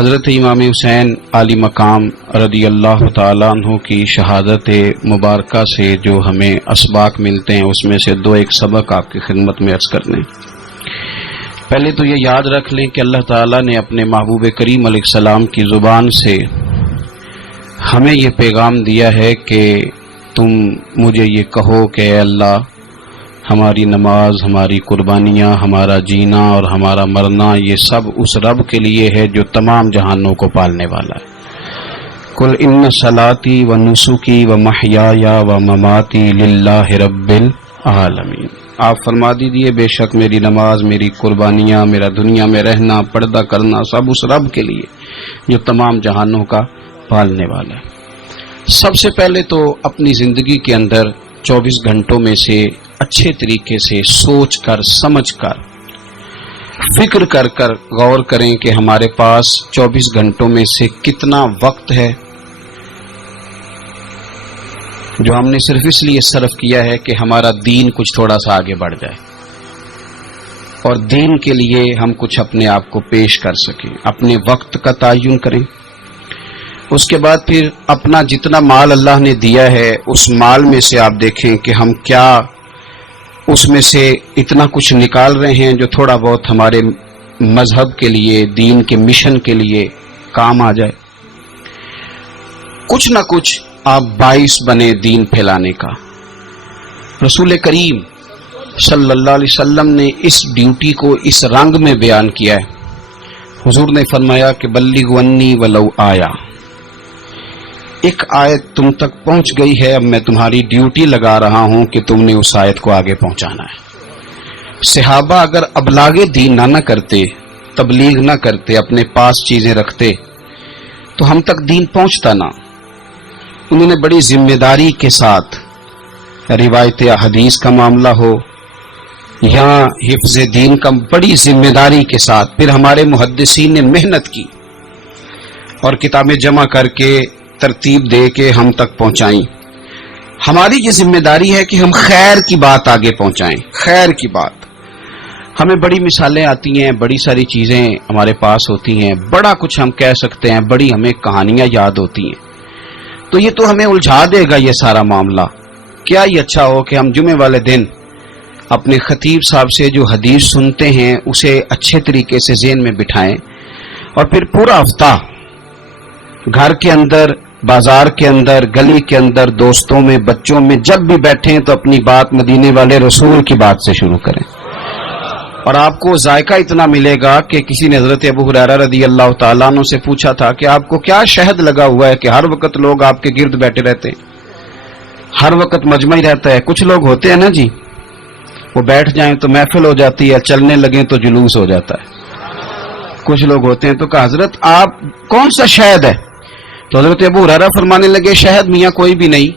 حضرت امام حسین عالی مقام رضی اللہ تعالیٰ عنہ کی شہادت مبارکہ سے جو ہمیں اسباق ملتے ہیں اس میں سے دو ایک سبق آپ کی خدمت میں عرض کرنے۔ پہلے تو یہ یاد رکھ لیں کہ اللہ تعالیٰ نے اپنے محبوب کریم علیہ السلام کی زبان سے ہمیں یہ پیغام دیا ہے کہ تم مجھے یہ کہو کہ اے اللہ، ہماری نماز، ہماری قربانیاں، ہمارا جینا اور ہمارا مرنا یہ سب اس رب کے لیے ہے جو تمام جہانوں کو پالنے والا ہے۔ قل ان صلاتی و نسکی و محیای و مماتی للہ رب العالمین۔ آپ فرما دیجئے بے شک میری نماز، میری قربانیاں، میرا دنیا میں رہنا، پردہ کرنا سب اس رب کے لیے جو تمام جہانوں کا پالنے والا ہے۔ سب سے پہلے تو اپنی زندگی کے اندر 24 گھنٹوں میں سے اچھے طریقے سے سوچ کر، سمجھ کر، فکر کر کر غور کریں کہ ہمارے پاس 24 گھنٹوں میں سے کتنا وقت ہے جو ہم نے صرف اس لیے صرف کیا ہے کہ ہمارا دین کچھ تھوڑا سا آگے بڑھ جائے اور دین کے لیے ہم کچھ اپنے آپ کو پیش کر سکیں۔ اپنے وقت کا تعین کریں، اس کے بعد پھر اپنا جتنا مال اللہ نے دیا ہے اس مال میں سے آپ دیکھیں کہ ہم کیا اس میں سے اتنا کچھ نکال رہے ہیں جو تھوڑا بہت ہمارے مذہب کے لیے، دین کے مشن کے لیے کام آ جائے۔ کچھ نہ کچھ آپ باعث بنے دین پھیلانے کا۔ رسول کریم صلی اللہ علیہ وسلم نے اس ڈیوٹی کو اس رنگ میں بیان کیا ہے۔ حضور نے فرمایا کہ بلغ عنی ولو آیا، ایک آیت تم تک پہنچ گئی ہے، اب میں تمہاری ڈیوٹی لگا رہا ہوں کہ تم نے اس آیت کو آگے پہنچانا ہے۔ صحابہ اگر ابلاغ دین نہ کرتے، تبلیغ نہ کرتے، اپنے پاس چیزیں رکھتے تو ہم تک دین پہنچتا نہ۔ انہوں نے بڑی ذمہ داری کے ساتھ، روایت حدیث کا معاملہ ہو یا حفظ دین کا، بڑی ذمہ داری کے ساتھ پھر ہمارے محدثین نے محنت کی اور کتابیں جمع کر کے ترتیب دے کے ہم تک پہنچائیں۔ ہماری یہ ذمہ داری ہے کہ ہم خیر کی بات آگے پہنچائیں، خیر کی بات۔ ہمیں بڑی مثالیں آتی ہیں، بڑی ساری چیزیں ہمارے پاس ہوتی ہیں، بڑا کچھ ہم کہہ سکتے ہیں، بڑی ہمیں کہانیاں یاد ہوتی ہیں، تو یہ تو ہمیں الجھا دے گا یہ سارا معاملہ۔ کیا یہ اچھا ہو کہ ہم جمعے والے دن اپنے خطیب صاحب سے جو حدیث سنتے ہیں اسے اچھے طریقے سے ذہن میں بٹھائیں اور پھر پورا ہفتہ گھر کے اندر، بازار کے اندر، گلی کے اندر، دوستوں میں، بچوں میں جب بھی بیٹھیں تو اپنی بات مدینے والے رسول کی بات سے شروع کریں، اور آپ کو ذائقہ اتنا ملے گا کہ کسی نے حضرت ابو ہریرہ رضی اللہ تعالیٰ عنہ سے پوچھا تھا کہ آپ کو کیا شہد لگا ہوا ہے کہ ہر وقت لوگ آپ کے گرد بیٹھے رہتے ہیں، ہر وقت مجمع ہی رہتا ہے۔ کچھ لوگ ہوتے ہیں نا جی، وہ بیٹھ جائیں تو محفل ہو جاتی ہے، چلنے لگیں تو جلوس ہو جاتا ہے۔ کچھ لوگ ہوتے ہیں تو کہا حضرت آپ کون سا شہد ہے؟ تو حضرت ابو ہریرہ فرمانے لگے شہد میاں کوئی بھی نہیں،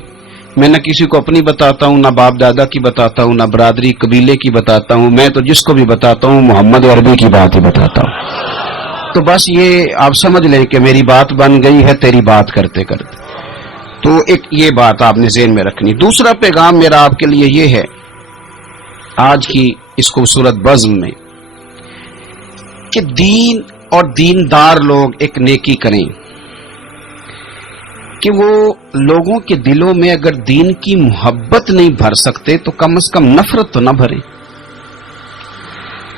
میں نہ کسی کو اپنی بتاتا ہوں، نہ باپ دادا کی بتاتا ہوں، نہ برادری قبیلے کی بتاتا ہوں، میں تو جس کو بھی بتاتا ہوں محمد عربی کی بات ہی بتاتا ہوں۔ تو بس یہ آپ سمجھ لیں کہ میری بات بن گئی ہے تیری بات کرتے کرتے۔ تو ایک یہ بات آپ نے ذہن میں رکھنی۔ دوسرا پیغام میرا آپ کے لیے یہ ہے آج کی اس خوبصورت بزم میں کہ دین اور دیندار لوگ ایک نیکی کریں کہ وہ لوگوں کے دلوں میں اگر دین کی محبت نہیں بھر سکتے تو کم از کم نفرت تو نہ بھریں۔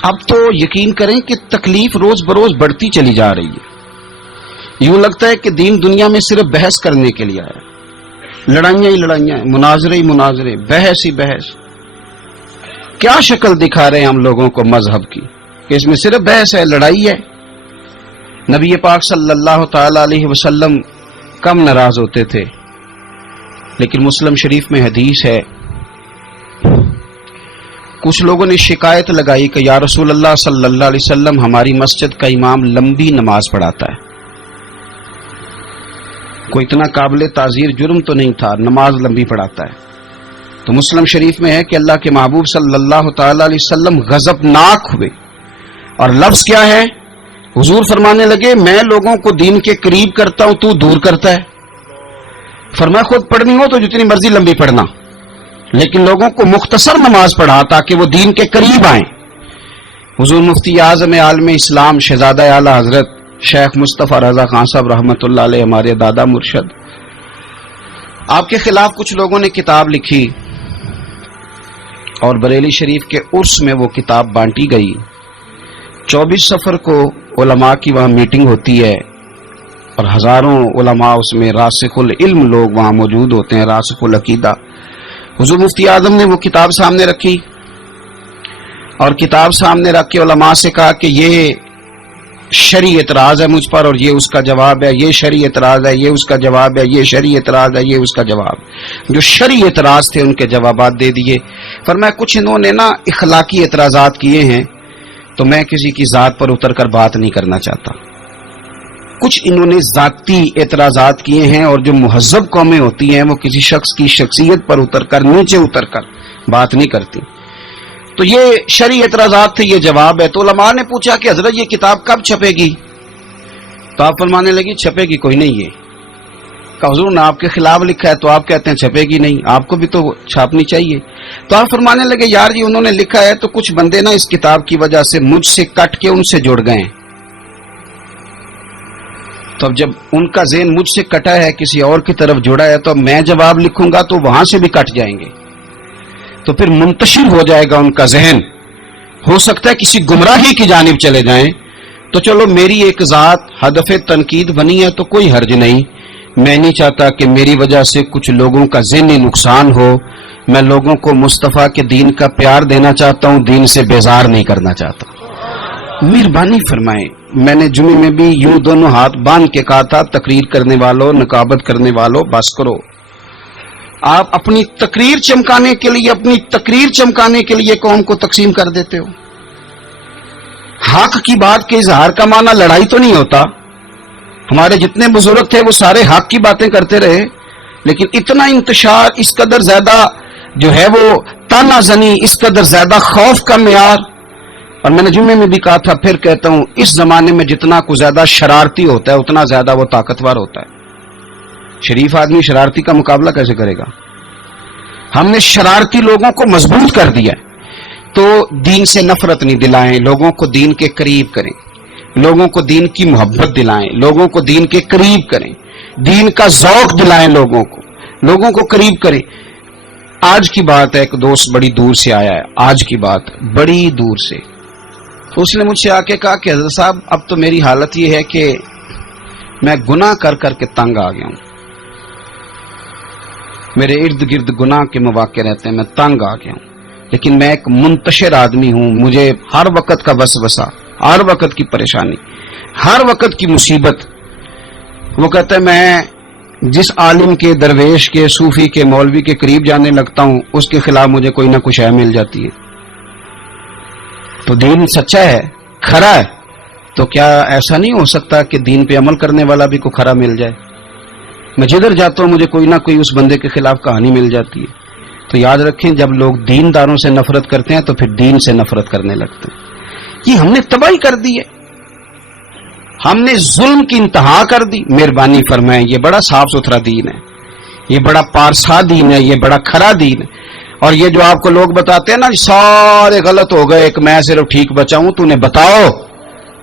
اب تو یقین کریں کہ تکلیف روز بروز بڑھتی چلی جا رہی ہے۔ یوں لگتا ہے کہ دین دنیا میں صرف بحث کرنے کے لیے آیا ہے، لڑائیاں ہی لڑائیاں، مناظرے ہی مناظرے، بحث ہی بحث۔ کیا شکل دکھا رہے ہیں ہم لوگوں کو مذہب کی کہ اس میں صرف بحث ہے، لڑائی ہے۔ نبی پاک صلی اللہ تعالی علیہ وسلم کم ناراض ہوتے تھے، لیکن مسلم شریف میں حدیث ہے، کچھ لوگوں نے شکایت لگائی کہ یا رسول اللہ صلی اللہ علیہ وسلم ہماری مسجد کا امام لمبی نماز پڑھاتا ہے، کوئی اتنا قابل تعزیر جرم تو نہیں تھا، نماز لمبی پڑھاتا ہے۔ تو مسلم شریف میں ہے کہ اللہ کے محبوب صلی اللہ تعالی علیہ وسلم غضبناک ہوئے، اور لفظ کیا ہے؟ حضور فرمانے لگے میں لوگوں کو دین کے قریب کرتا ہوں، تو دور کرتا ہے۔ فرمایا خود پڑھنی ہو تو جتنی مرضی لمبی پڑھنا، لیکن لوگوں کو مختصر نماز پڑھا تاکہ وہ دین کے قریب آئیں۔ حضور مفتی اعظم عالم اسلام شہزادہ اعلی حضرت شیخ مصطفیٰ رضا خان صاحب رحمۃ اللہ علیہ ہمارے دادا مرشد، آپ کے خلاف کچھ لوگوں نے کتاب لکھی اور بریلی شریف کے عرس میں وہ کتاب بانٹی گئی۔ 24 صفر کو علماء کی وہاں میٹنگ ہوتی ہے اور ہزاروں علماء اس میں راسخ العلم لوگ وہاں موجود ہوتے ہیں، راسخ العقیدہ۔ حضور مفتی اعظم نے وہ کتاب سامنے رکھی اور کتاب سامنے رکھ کے علماء سے کہا کہ یہ شرعی اعتراض ہے مجھ پر اور یہ اس کا جواب ہے، یہ شرعی اعتراض ہے، یہ اس کا جواب ہے، یہ شرعی اعتراض ہے، یہ اس کا جواب۔ جو شرعی اعتراض تھے ان کے جوابات دے دیے۔ فرمایا کچھ انہوں نے نا اخلاقی اعتراضات کیے ہیں تو میں کسی کی ذات پر اتر کر بات نہیں کرنا چاہتا۔ کچھ انہوں نے ذاتی اعتراضات کیے ہیں اور جو مہذب قومیں ہوتی ہیں وہ کسی شخص کی شخصیت پر اتر کر، نیچے اتر کر بات نہیں کرتی۔ تو یہ شرعی اعتراضات تھے، یہ جواب ہے۔ تو علماء نے پوچھا کہ حضرت یہ کتاب کب چھپے گی؟ تو آپ فرمانے لگی چھپے گی کوئی نہیں ہے۔ کہ حضور نے آپ کے خلاف لکھا ہے تو آپ کہتے ہیں چھپے گی نہیں، آپ کو بھی تو چھاپنی چاہیے۔ تو آپ فرمانے لگے یار جی انہوں نے لکھا ہے تو کچھ بندے نا اس کتاب کی وجہ سے مجھ سے کٹ کے ان سے جڑ گئے ہیں، تو اب جب ان کا ذہن مجھ سے کٹا ہے، کسی اور کی طرف جڑا ہے، تو اب میں جواب لکھوں گا تو وہاں سے بھی کٹ جائیں گے، تو پھر منتشر ہو جائے گا ان کا ذہن، ہو سکتا ہے کسی گمراہی کی جانب چلے جائیں۔ تو چلو میری ایک ذات ہدف تنقید بنی ہے تو کوئی حرج نہیں، میں نہیں چاہتا کہ میری وجہ سے کچھ لوگوں کا ذہنی نقصان ہو، میں لوگوں کو مصطفیٰ کے دین کا پیار دینا چاہتا ہوں، دین سے بیزار نہیں کرنا چاہتا۔ مہربانی فرمائیں، میں نے جمعے میں بھی یوں دونوں ہاتھ باندھ کے کہا تھا تقریر کرنے والوں، نقابت کرنے والوں بس کرو۔ آپ اپنی تقریر چمکانے کے لیے قوم کو تقسیم کر دیتے ہو۔ حق کی بات کے اظہار کا معنی لڑائی تو نہیں ہوتا۔ ہمارے جتنے بزرگ تھے وہ سارے حق کی باتیں کرتے رہے، لیکن اتنا انتشار، اس قدر زیادہ جو ہے وہ تانا زنی، اس قدر زیادہ خوف کا معیار۔ اور میں نے جمعے میں بھی کہا تھا، پھر کہتا ہوں، اس زمانے میں جتنا کو زیادہ شرارتی ہوتا ہے اتنا زیادہ وہ طاقتور ہوتا ہے۔ شریف آدمی شرارتی کا مقابلہ کیسے کرے گا؟ ہم نے شرارتی لوگوں کو مضبوط کر دیا ہے۔ تو دین سے نفرت نہیں دلائیں، لوگوں کو دین کے قریب کریں، لوگوں کو دین کی محبت دلائیں، لوگوں کو دین کے قریب کریں، دین کا ذوق دلائیں، لوگوں کو قریب کریں۔ آج کی بات ہے، ایک دوست بڑی دور سے آیا ہے، آج کی بات بڑی دور سے، اس نے مجھ سے آ کے کہا کہ حضرت صاحب اب تو میری حالت یہ ہے کہ میں گناہ کر کر کے تنگ آ گیا ہوں، میرے ارد گرد گناہ کے مواقع رہتے ہیں، میں تنگ آ گیا ہوں، لیکن میں ایک منتشر آدمی ہوں، مجھے ہر وقت کا وسوسہ، ہر وقت کی پریشانی، ہر وقت کی مصیبت۔ وہ کہتا ہے میں جس عالم کے، درویش کے، صوفی کے، مولوی کے قریب جانے لگتا ہوں اس کے خلاف مجھے کوئی نہ کچھ ہے مل جاتی ہے۔ تو دین سچا ہے، کھرا ہے، تو کیا ایسا نہیں ہو سکتا کہ دین پہ عمل کرنے والا بھی کوئی کھرا مل جائے؟ میں جدھر جاتا ہوں مجھے کوئی نہ کوئی اس بندے کے خلاف کہانی مل جاتی ہے۔ تو یاد رکھیں، جب لوگ دینداروں سے نفرت کرتے ہیں تو پھر دین سے نفرت کرنے لگتے ہیں۔ یہ ہم نے تباہی کر دی ہے، ہم نے ظلم کی انتہا کر دی۔ مہربانی فرمائیں، یہ بڑا صاف ستھرا دین ہے، یہ بڑا پارسا دین ہے، یہ بڑا کھرا دین ہے۔ اور یہ جو آپ کو لوگ بتاتے ہیں نا سارے غلط ہو گئے، ایک میں صرف ٹھیک بچا ہوں، تو نے بتاؤ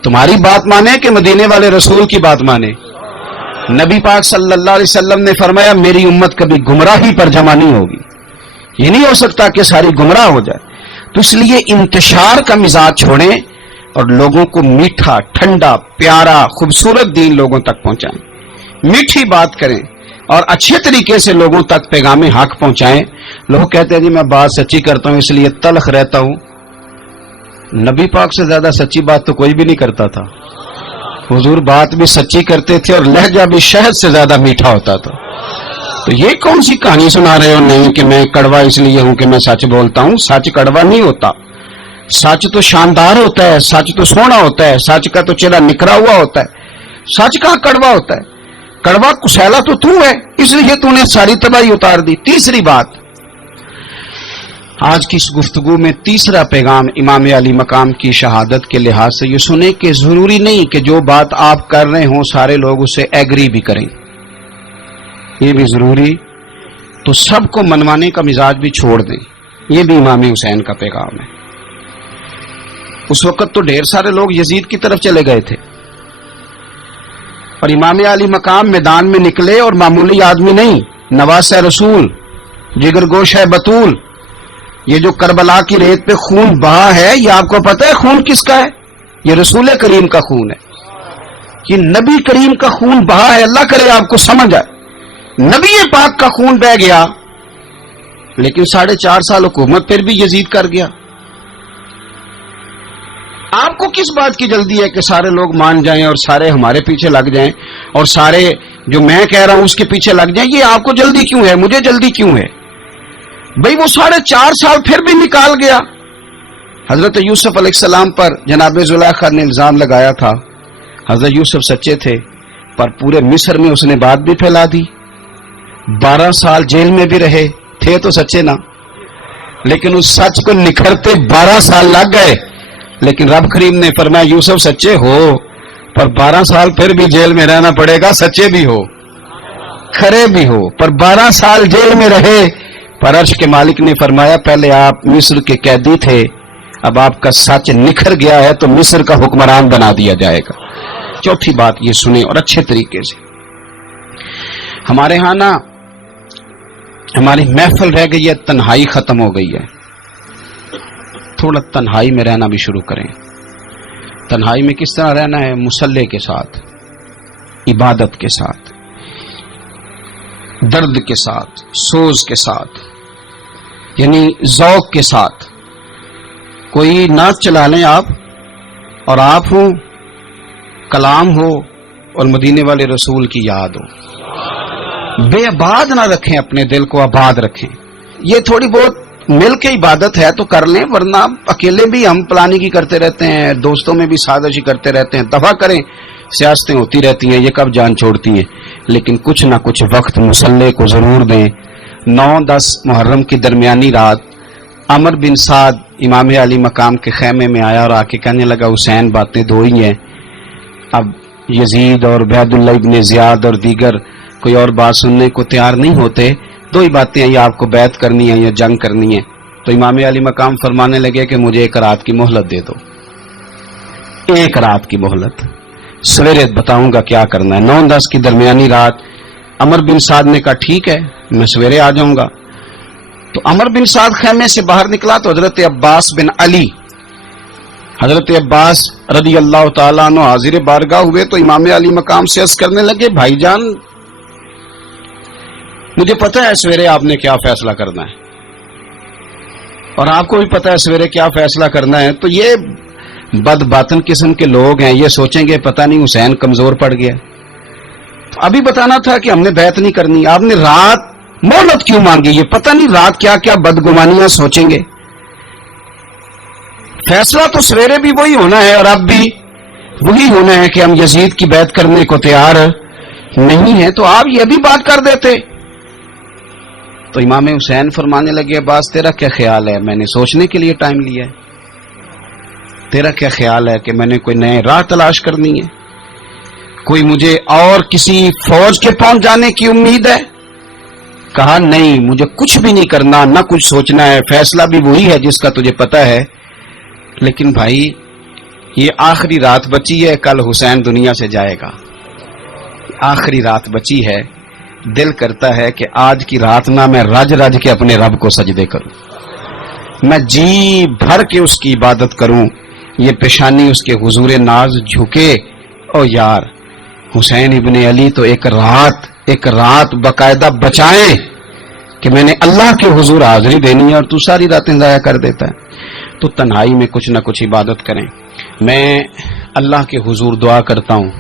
تمہاری بات مانے کہ مدینے والے رسول کی بات مانے؟ نبی پاک صلی اللہ علیہ وسلم نے فرمایا میری امت کبھی گمراہی پر جمع نہیں ہوگی، یہ نہیں ہو سکتا کہ ساری گمراہ ہو جائے۔ تو اس لیے انتشار کا مزاج چھوڑیں اور لوگوں کو میٹھا، ٹھنڈا، پیارا، خوبصورت دین لوگوں تک پہنچائیں، میٹھی بات کریں اور اچھے طریقے سے لوگوں تک پیغام حق پہنچائیں۔ لوگ کہتے ہیں جی میں بات سچی کرتا ہوں اس لیے تلخ رہتا ہوں۔ نبی پاک سے زیادہ سچی بات تو کوئی بھی نہیں کرتا تھا، حضور بات بھی سچی کرتے تھے اور لہجہ بھی شہد سے زیادہ میٹھا ہوتا تھا۔ تو یہ کون سی کہانی سنا رہے ہو؟ نہیں کہ میں کڑوا اس لیے ہوں کہ میں سچ بولتا ہوں، سچ کڑوا نہیں ہوتا، سچ تو شاندار ہوتا ہے، سچ تو سونا ہوتا ہے، سچ کا تو چہرہ نکھرا ہوا ہوتا ہے، سچ کہاں کڑوا ہوتا ہے؟ کڑوا کسیلا تو ہے، اس لیے تو نے ساری تباہی اتار دی۔ تیسری بات، آج کی اس گفتگو میں تیسرا پیغام امام علی مقام کی شہادت کے لحاظ سے یہ سنیں کہ ضروری نہیں کہ جو بات آپ کر رہے ہوں سارے لوگ اسے ایگری بھی کریں، یہ بھی ضروری، تو سب کو منوانے کا مزاج بھی چھوڑ دیں، یہ بھی امام حسین کا پیغام ہے۔ اس وقت تو ڈھیر سارے لوگ یزید کی طرف چلے گئے تھے، اور امام علی مقام میدان میں نکلے اور معمولی آدمی نہیں، نواسہ رسول، جگر گوش ہے بطول. یہ جو کربلا کی ریت پہ خون بہا ہے، یہ آپ کو پتہ ہے خون کس کا ہے؟ یہ رسول کریم کا خون ہے. یہ نبی کریم کا خون بہا ہے. اللہ کرے آپ کو سمجھ آئے. نبی پاک کا خون بہ گیا، لیکن 4.5 سال حکومت پھر بھی یزید کر گیا. آپ کو کس بات کی جلدی ہے کہ سارے لوگ مان جائیں اور سارے ہمارے پیچھے لگ جائیں اور سارے جو میں کہہ رہا ہوں اس کے پیچھے لگ جائیں؟ یہ آپ کو جلدی کیوں ہے؟ مجھے جلدی کیوں ہے؟ بھئی وہ 4.5 سال پھر بھی نکال گیا. حضرت یوسف علیہ السلام پر جناب زلیخا نے الزام لگایا تھا. حضرت یوسف سچے تھے، پر پورے مصر میں اس نے بات بھی پھیلا دی. 12 سال جیل میں بھی رہے تھے تو سچے نا، لیکن اس سچ کو نکھرتے 12 سال لگ گئے. لیکن رب کریم نے فرمایا یوسف سچے ہو، پر 12 سال پھر بھی جیل میں رہنا پڑے گا. سچے بھی ہو، کھرے بھی ہو، پر 12 سال جیل میں رہے. پر عرش کے مالک نے فرمایا پہلے آپ مصر کے قیدی تھے، اب آپ کا سچ نکھر گیا ہے تو مصر کا حکمران بنا دیا جائے گا. چوتھی بات یہ سنیں اور اچھے طریقے سے. ہمارے ہاں نا ہماری محفل رہ گئی ہے، تنہائی ختم ہو گئی ہے. تھوڑا تنہائی میں رہنا بھی شروع کریں. تنہائی میں کس طرح رہنا ہے؟ مصلی کے ساتھ، عبادت کے ساتھ، درد کے ساتھ، سوز کے ساتھ، یعنی ذوق کے ساتھ. کوئی نعت چلا لیں آپ اور آپ ہوں، کلام ہو اور مدینے والے رسول کی یاد ہو. بے آباد نہ رکھیں، اپنے دل کو آباد رکھیں. یہ تھوڑی بہت مل کے عبادت ہے تو کر لیں، ورنہ اکیلے بھی ہم پلانی کی کرتے رہتے ہیں، دوستوں میں بھی سازشی کرتے رہتے ہیں. دفع کریں، سیاستیں ہوتی رہتی ہیں، یہ کب جان چھوڑتی ہیں. لیکن کچھ نہ کچھ وقت مصلی کو ضرور دیں. 9-10 محرم کی درمیانی رات عمر بن سعد امام علی مقام کے خیمے میں آیا اور آ کے کہنے لگا حسین باتیں دو ہی ہیں. اب یزید اور عبید اللہ ابن زیاد اور دیگر کوئی اور بات سننے کو تیار نہیں ہوتے. 2 ہی باتیں ہیں، یا آپ کو بیعت کرنی ہے یا جنگ کرنی ہے. تو امام علی مقام فرمانے لگے کہ مجھے 1 رات کی مہلت دے دو. 1 رات کی مہلت، سویرے بتاؤں گا کیا کرنا ہے. 9-10 کی درمیانی رات عمر بن سعد نے کہا ٹھیک ہے میں سویرے آ جاؤں گا. تو عمر بن سعد خیمے سے باہر نکلا تو حضرت عباس بن علی، حضرت عباس رضی اللہ تعالیٰ عنہ حاضر بارگاہ ہوئے تو امام علی مقام سے عرض کرنے لگے بھائی جان مجھے پتہ ہے سویرے آپ نے کیا فیصلہ کرنا ہے، اور آپ کو بھی پتہ ہے سویرے کیا فیصلہ کرنا ہے. تو یہ بد باطن قسم کے لوگ ہیں، یہ سوچیں گے پتہ نہیں حسین کمزور پڑ گیا. تو ابھی بتانا تھا کہ ہم نے بیعت نہیں کرنی. آپ نے رات مہلت کیوں مانگی؟ یہ پتہ نہیں رات کیا کیا بدگمانیاں سوچیں گے. فیصلہ تو سویرے بھی وہی ہونا ہے اور اب بھی وہی ہونا ہے کہ ہم یزید کی بیعت کرنے کو تیار نہیں ہیں. تو آپ یہ بھی بات کر دیتے. تو امام حسین فرمانے لگے عباس تیرا کیا خیال ہے؟ میں نے سوچنے کے لیے ٹائم لیا ہے. تیرا کیا خیال ہے کہ میں نے کوئی نئے راہ تلاش کرنی ہے؟ کوئی مجھے اور کسی فوج کے پہنچ جانے کی امید ہے؟ کہا نہیں، مجھے کچھ بھی نہیں کرنا، نہ کچھ سوچنا ہے. فیصلہ بھی وہی ہے جس کا تجھے پتہ ہے. لیکن بھائی یہ آخری رات بچی ہے، کل حسین دنیا سے جائے گا. آخری رات بچی ہے، دل کرتا ہے کہ آج کی رات نہ میں رج رج کے اپنے رب کو سجدے کروں، میں جی بھر کے اس کی عبادت کروں. یہ پیشانی اس کے حضور ناز جھکے. او یار حسین ابن علی تو ایک رات باقاعدہ بچائیں کہ میں نے اللہ کے حضور حاضری دینی ہے اور تو ساری راتیں ضائع کر دیتا ہے. تو تنہائی میں کچھ نہ کچھ عبادت کریں. میں اللہ کے حضور دعا کرتا ہوں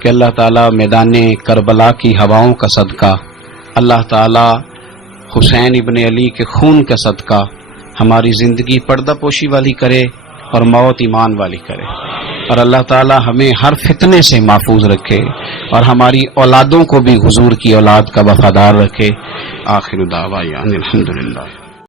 کہ اللہ تعالیٰ میدان کربلا کی ہواؤں کا صدقہ، اللہ تعالیٰ حسین ابن علی کے خون کا صدقہ ہماری زندگی پردہ پوشی والی کرے اور موت ایمان والی کرے، اور اللہ تعالیٰ ہمیں ہر فتنے سے محفوظ رکھے اور ہماری اولادوں کو بھی حضور کی اولاد کا وفادار رکھے. آخر دعوانا الحمدللہ.